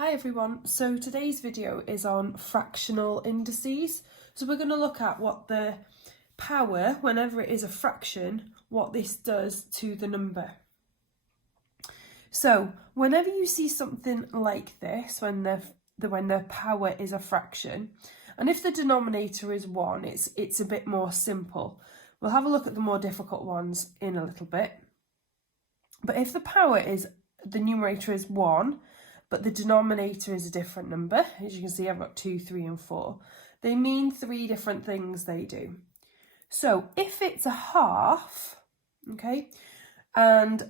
Hi everyone, so today's video is on fractional indices. So we're going to look at what the power, whenever it is a fraction, what this does to the number. So whenever you see something like this, when the power is a fraction, and if the denominator is 1, it's a bit more simple. We'll have a look at the more difficult ones in a little bit. But if the numerator is 1, but the denominator is a different number, as you can see I've got 2, 3 and 4. They mean 3 different things they do. So if it's a half, okay, and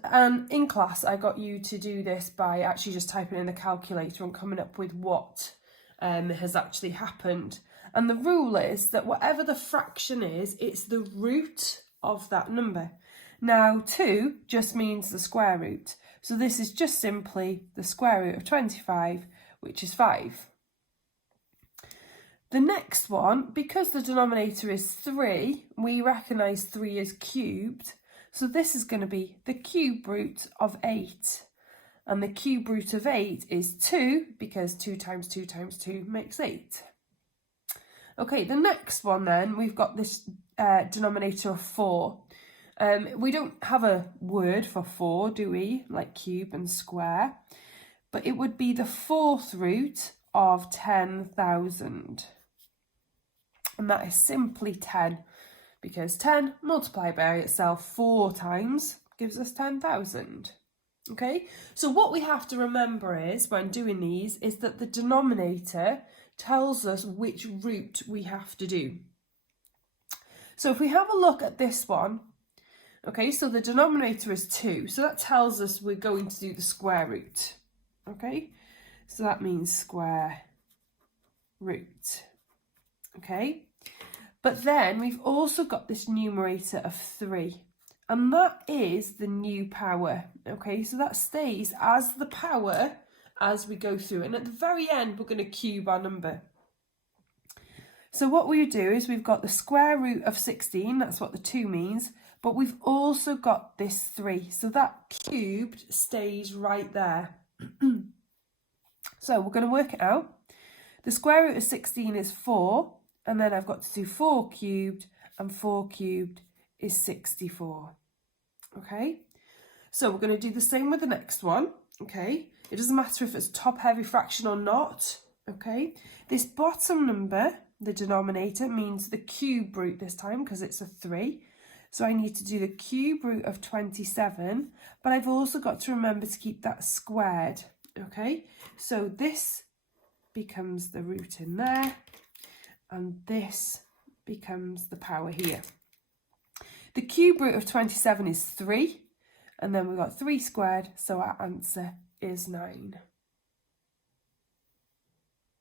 in class I got you to do this by actually just typing in the calculator and coming up with what has actually happened. And the rule is that whatever the fraction is, it's the root of that number. Now 2 just means the square root. So this is just simply the square root of 25, which is 5. The next one, because the denominator is 3, we recognise 3 as cubed. So this is going to be the cube root of 8. And the cube root of 8 is 2, because 2 times 2 times 2 makes 8. Okay, the next one then, we've got this denominator of 4. We don't have a word for 4, do we? Like cube and square. But it would be the 4th root of 10,000. And that is simply 10, because 10 multiplied by itself 4 times gives us 10,000. Okay, so what we have to remember is, when doing these, is that the denominator tells us which root we have to do. So if we have a look at this one, okay, so the denominator is 2, so that tells us we're going to do the square root, okay? So that means square root, okay? But then we've also got this numerator of 3, and that is the new power, okay? So that stays as the power as we go through, and at the very end we're going to cube our number. So what we do is we've got the square root of 16, that's what the 2 means, but we've also got this 3, so that cubed stays right there. So we're going to work it out. The square root of 16 is 4, and then I've got to do 4 cubed, and 4 cubed is 64. Okay, so we're going to do the same with the next one. Okay, it doesn't matter if it's a top-heavy fraction or not. Okay, this bottom number, the denominator, means the cube root this time because it's a 3. So I need to do the cube root of 27, but I've also got to remember to keep that squared, okay? So this becomes the root in there, and this becomes the power here. The cube root of 27 is 3, and then we've got 3 squared, so our answer is 9.